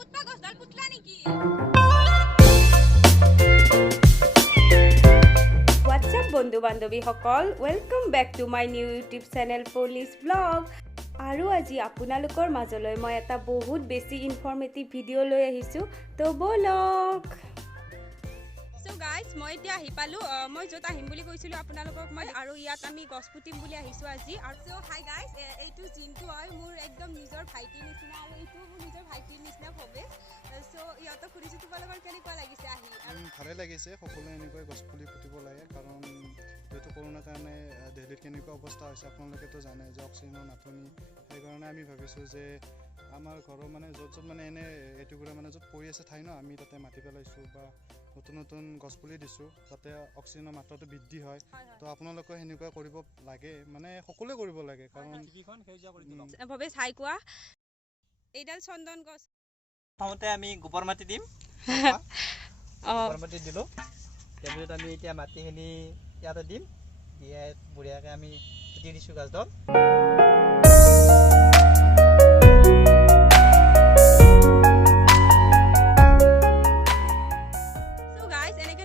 পুতপা গছডাল পুতলা নেকি? হোৱাটছআপ বন্ধু বান্ধৱীসকল, welcome back to my new YouTube channel পলিচ ব্লগ। আৰু আজি আপোনালোকৰ মাজলৈ মই এটা বহুত বেছি ইনফৰ্মেটিভ ভিডিঅ' লৈ আহিছোঁ, তো ব'লক। সো গাইজ মই এতিয়া আহি পালোঁ। মই য'ত আহিম বুলি কৈছিলোঁ আপোনালোকক মই, আৰু ইয়াত আমি গছ পুতিম বুলি আহিছোঁ আজি। আৰু সো হাই গাইজ, এইটো জিনটো হয় মোৰ একদম নিজৰ ভাইটিৰ নিচিনা, আৰু এইটো মোৰ নিজৰ ভাইটিৰ নিচিনা ভৱেশ। সো ইহঁতক সুধিছোঁ তোমালোকৰ কেনেকুৱা লাগিছে আহি? ভালে লাগিছে। সকলোৱে এনেকৈ গছ পুলি পুতিব লাগে, কাৰণ যিহেতু কৰোণাৰ কাৰণে দিল্লীত কেনেকুৱা অৱস্থা হৈছে আপোনালোকেতো জানে যে অক্সিজেনৰ নাটনি। সেইকাৰণে আমি ভাবিছোঁ যে আমাৰ ঘৰৰ মানে য'ত মানে এনে এটুকুৰা মানে য'ত পৰি আছে ঠাই ন, আমি তাতে মাটি পেলাইছোঁ বা নতুন নতুন গছ পুলি দিছোঁ, যাতে অক্সিজেনৰ মাত্ৰাটো বৃদ্ধি হয়। তো আপোনালোকে সেনেকুৱা কৰিব লাগে, মানে সকলোৱে কৰিব লাগে, কাৰণ ভৱেশ হাই কোৱা। এইডাল চন্দন গছ। প্ৰথমতে আমি গোবৰ মাটি দিম। গোবৰ মাটি দিলোঁ, তাৰপিছত আমি এতিয়া মাটিখিনি ইয়াতে দিম, দিয়াই বঢ়িয়াকৈ আমি পুতি দিছোঁ গাছডাল।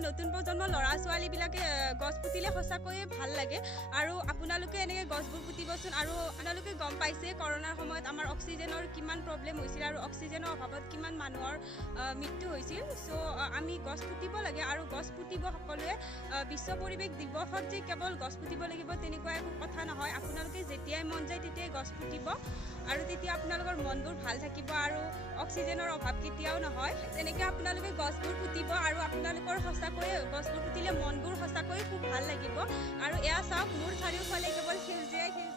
নতুন প্ৰজন্মৰ ল'ৰা ছোৱালীবিলাকে গছ পুতিলে সঁচাকৈয়ে ভাল লাগে। আৰু আপোনালোকে এনেকৈ গছবোৰ পুতিবচোন। আৰু আপোনালোকে গম পাইছে কৰোণাৰ সময়ত আমাৰ অক্সিজেনৰ কিমান প্ৰব্লেম হৈছিল, আৰু অক্সিজেনৰ অভাৱত কিমান মানুহৰ মৃত্যু হৈছিল। চ' আমি গছ পুতিব লাগে, আৰু গছ পুতিব সকলোৱে। বিশ্ব পৰিৱেশ দিৱসত যে কেৱল গছ পুতিব লাগিব তেনেকুৱা একো কথা নহয়। আপোনালোকে যেতিয়াই মন যায় তেতিয়াই গছ পুতিব, আৰু তেতিয়া আপোনালোকৰ মনবোৰ ভাল থাকিব, আৰু অক্সিজেনৰ অভাৱ কেতিয়াও নহয়। তেনেকৈ আপোনালোকে গছবোৰ পুতিব, আৰু আপোনালোকৰ সঁচাকৈয়ে গছবোৰ পুতিলে মনবোৰ সঁচাকৈয়ে খুব ভাল লাগিব। আৰু এয়া চাওক, মোৰ চাৰিওফালে কেৱল সেউজীয়াই সেউজীয়া।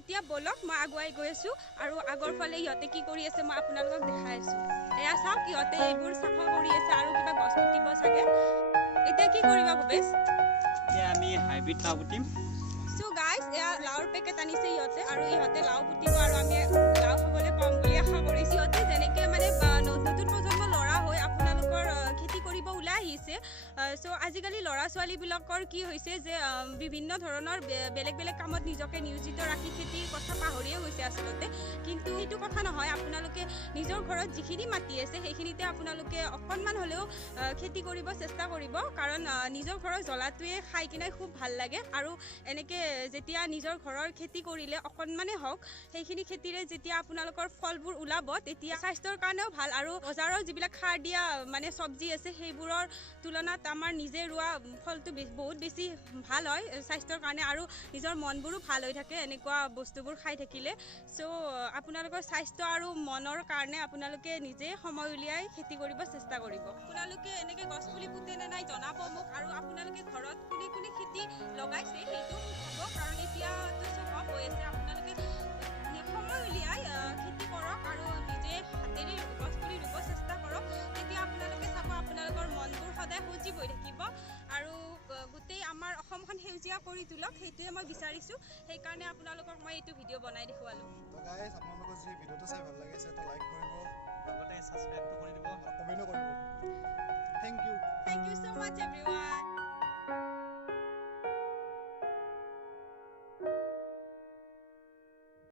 এতিয়া বলক মই আগুৱাই গৈ আছোঁ, আৰু আগৰ ফালে ইহঁতে কি কৰি আছে মই আপোনালোকক দেখাই আছোঁ। এয়া চাওক, ইহঁতে এইবোৰ চাফা কৰি আছে আৰু কিবা গছ পুতিব চাগে। এতিয়া কি কৰিবা ভৱেশ? এতিয়া আমি হাইব্ৰিড লাও পুতিম। চ' গাইজ, এয়া লাওৰ পেকেট আনিছে ইহঁতে, আৰু ইহঁতে লাও পুতিব, আৰু আমি লাও খাবলৈ পাম বুলি আশা কৰিছোঁ। ইহঁতে যেনেকৈ মানে নতুন প্ৰজন্মৰ ল'ৰা হৈ আপোনালোকৰ খেতি কৰিব ওলাই আহিছে। চ' আজিকালি ল'ৰা ছোৱালীবিলাকৰ কি হৈছে যে বিভিন্ন ধৰণৰ বেলেগ বেলেগ কামত নিজকে নিয়োজিত ৰাখি খেতিৰ কথা পাহৰিয়ে গৈছে আচলতে। কিন্তু সেইটো কথা নহয়, আপোনালোকে নিজৰ ঘৰত যিখিনি মাটি আছে সেইখিনিতে আপোনালোকে অকণমান হ'লেও খেতি কৰিব চেষ্টা কৰিব, কাৰণ নিজৰ ঘৰৰ জ্বলাটোৱে খাই কিনে খুব ভাল লাগে। আৰু এনেকৈ যেতিয়া নিজৰ ঘৰৰ খেতি কৰিলে অকণমানেই হওক, সেইখিনি খেতিৰে যেতিয়া আপোনালোকৰ ফলবোৰ ওলাব তেতিয়া স্বাস্থ্যৰ কাৰণেও ভাল। আৰু বজাৰৰ যিবিলাক সাৰ দিয়া মানে চব্জি আছে সেইবোৰৰ তুলনাত আমাৰ নিজে ৰোৱা ফলটো বহুত বেছি ভাল হয় স্বাস্থ্যৰ কাৰণে, আৰু নিজৰ মনবোৰো ভাল হৈ থাকে এনেকুৱা বস্তুবোৰ খাই থাকিলে। চ' আপোনালোকৰ স্বাস্থ্য আৰু মনৰ কাৰণে আপোনালোকে নিজে সময় উলিয়াই খেতি কৰিব চেষ্টা কৰিব। আপোনালোকে এনেকৈ গছ পুলি পুতে নে নাই জনাব মোক, আৰু আপোনালোকে ঘৰত কোনে কোনে খেতি লগাইছে সেইটো হ'ব, কাৰণ এতিয়াতো চব অফ হৈ আছে। আপোনালোকে সময় উলিয়াই খেতি কৰক, আৰু নিজে হাতেৰে গছ পুলি ৰুব চেষ্টা কৰক। তেতিয়া আপোনালোকে চাব আপোনালোকৰ মনবোৰ সদায় সজীৱ হৈ থাকিব, আৰু গোটেই আমাৰ অসমখন সেউজীয়া কৰি তোলক, সেইটোৱে মই বিচাৰিছোঁ। সেইকাৰণে আপোনালোকক মই এইটো ভিডিঅ' বনাই দেখুৱালোঁ। তো গাইজ, আপোনালোকৰ যদি ভিডিঅ'টো চাই ভাল লাগিছে তো লাইক কৰিব, লগতে ছাবস্ক্ৰাইবটো কৰি দিব, আৰু কমেণ্টো কৰিব। Thank you. Thank you so much everyone.